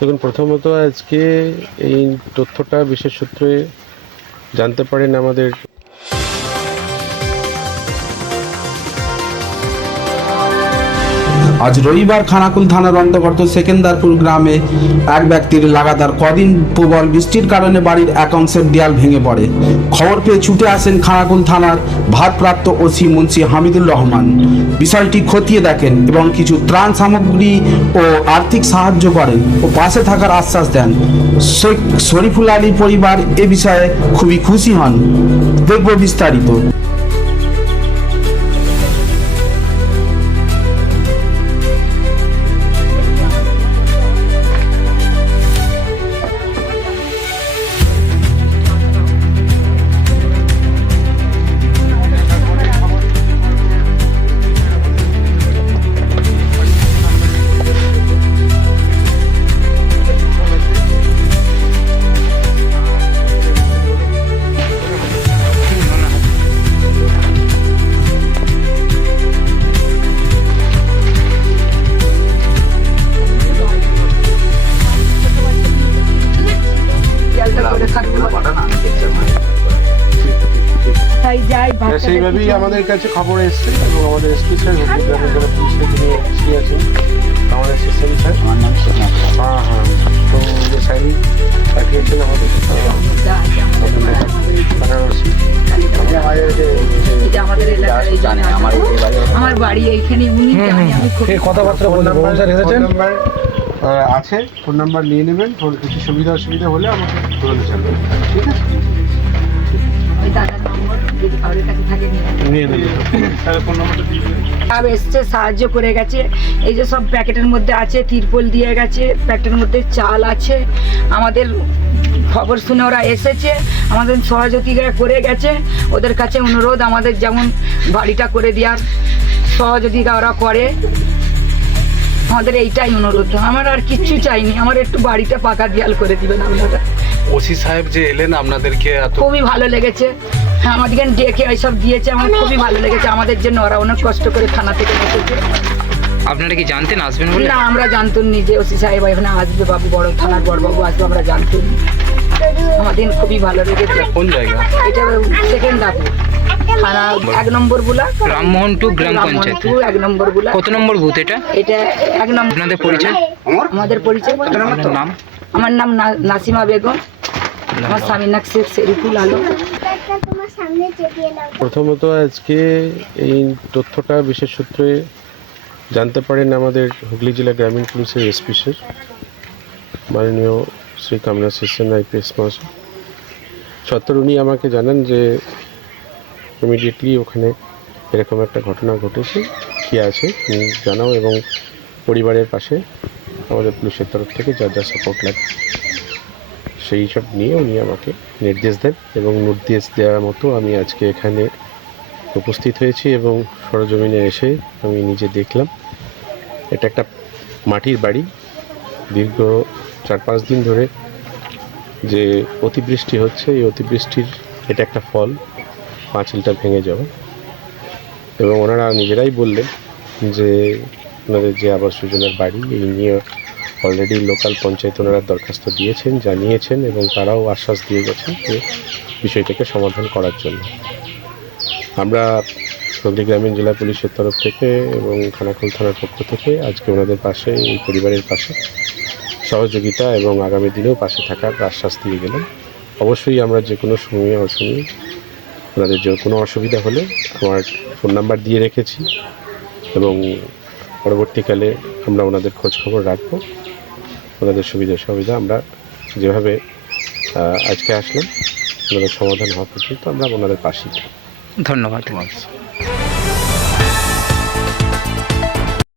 দেখুন, প্রথমত আজকে এই তথ্যটা বিশেষ সূত্রে জানতে পারেন আমাদের আজ রবিবার খানাকুল থানার অন্তর্গত সেকেন্দারপুর গ্রামে এক ব্যক্তির লাগাতার কদিন প্রবল বৃষ্টির কারণে বাড়ির এক অংশের দেয়াল ভেঙে পড়ে। খবর পেয়ে ছুটে আসেন খানাকুল থানার ভারপ্রাপ্ত ওসি মুন্সি হামিদুর রহমান। বিষয়টি খতিয়ে দেখেন এবং কিছু ত্রাণ সামগ্রী ও আর্থিক সাহায্য করেন ও পাশে থাকার আশ্বাস দেন। শেখ শরীফুল আলীর পরিবার এ বিষয়ে খুবই খুশি হন। দেখব বিস্তারিত। সেইভাবেই আমাদের কাছে খবর এসছে এবং আমাদের এসপি স্যার গ্রামের যারা পুলিশের যিনি এসপি আছেন আমাদের সিস্টেম স্যার, তো যে স্যারই পাঠিয়েছেন আমাদের আমার বাড়ি এইখানে কথাবার্তা আছে, ফোন নাম্বার নিয়ে নেবেন। ফোন কিছু সুবিধা অসুবিধা হলে আমাকে তুলে জানবেন, ঠিক আছে? এসছে, সাহায্য করে গেছে। এই যে সব প্যাকেটের মধ্যে আছে, তিরপল দিয়ে গেছে, প্যাকেটের মধ্যে চাল আছে। আমাদের খবর শুনে ওরা এসেছে, আমাদের সহযোগিতা করে গেছে। ওদের কাছে অনুরোধ, আমাদের যেমন বাড়িটা করে দেওয়ার সহযোগিতা ওরা করে, আমাদের এইটাই অনুরোধ। আমার আর কিচ্ছু চাইনি, আমার একটু বাড়িতে পাকা দেয়াল করে দিবেন আপনারা। ওসি সাহেব যে এলেন আপনাদেরকে খুবই ভালো লেগেছে। হ্যাঁ, আমাদেরকে ডেকে এইসব দিয়েছে, আমার খুবই ভালো লেগেছে। আমাদের জন্য ওরা অনেক কষ্ট করে থানা থেকে এসেছে। আপনারা কি জানতেন আসবেন বলে? না, আমরা জানতুম নি যে ওসি সাহেব এখানে আসবে, বাবু বড় থানার বড়বাবু আসবে, আমরা জানতুম। আমাদের খুবই ভালো লেগেছে। কোন জায়গা এটা? সেকেন্দারপুর থানা 1 নম্বর বুলা, রামমোহন টু গ্রাম পঞ্চায়েত 1 নম্বর বুলা। কত নম্বর বুথ এটা? এটা 1 নম্বর। আপনাদের পরিচয়? আমাদের পরিচয়, আপনার নাম? আমার নাম নাসিমা বেগম, আমার স্বামীর নাম শেখ শরীফুল আলম। প্রথমত আজকে এই তথ্যটা বিশেষ সূত্রে জানতে পারেন আমাদের হুগলি জেলা গ্রামীণ পুলিশের এসপি স্যার, মাননীয় শ্রী কামনা সেন আইপিএস মহাশয়। সত্তর উনি আমাকে জানান যে ইমিডিয়েটলি ওখানে এরকম একটা ঘটনা ঘটেছে, কী আছে তুমি জানাও, এবং পরিবারের পাশে আমাদের পুলিশের তরফ থেকে যা যা সাপোর্ট লাগে সেই সব নিয়ে উনি আমাকে নির্দেশ দেন, এবং নির্দেশ দেওয়ার মতো আমি আজকে এখানে উপস্থিত হয়েছি এবং সরজমিনে এসে আমি নিজে দেখলাম। এটা একটা মাটির বাড়ি, দীর্ঘ 4-5 দিন ধরে যে অতিবৃষ্টি হচ্ছে, এই অতিবৃষ্টির এটা একটা ফল, পাঁচিলটা ভেঙে যাওয়া। এবং ওনারা নিজেরাই বললেন যে ওনাদের যে আবাস যোজনার বাড়ি, এই নিয়ে অলরেডি লোকাল পঞ্চায়েত ওনারা দরখাস্ত দিয়েছেন, জানিয়েছেন, এবং তারাও আশ্বাস দিয়ে গেছেন যে বিষয়টাকে সমাধান করার জন্য। আমরা হুগলি গ্রামীণ জেলা পুলিশের তরফ থেকে এবং খানাকুল থানার পক্ষ থেকে আজকে ওনাদের পাশে, এই পরিবারের পাশে সহযোগিতা এবং আগামী দিনেও পাশে থাকার আশ্বাস দিয়ে গেলাম। অবশ্যই আমরা যে কোনো সময়ে অসময়ে ওনাদের যে কোনো অসুবিধা হলে আমার ফোন নাম্বার দিয়ে রেখেছি, এবং পরবর্তীকালে আমরা ওনাদের খোঁজ খবর রাখবো। ওনাদের সুবিধা আমরা যেভাবে আজকে আসলাম, ওনাদের সমাধান হওয়া পর্যন্ত আমরা ওনাদের পাশেই। ধন্যবাদ।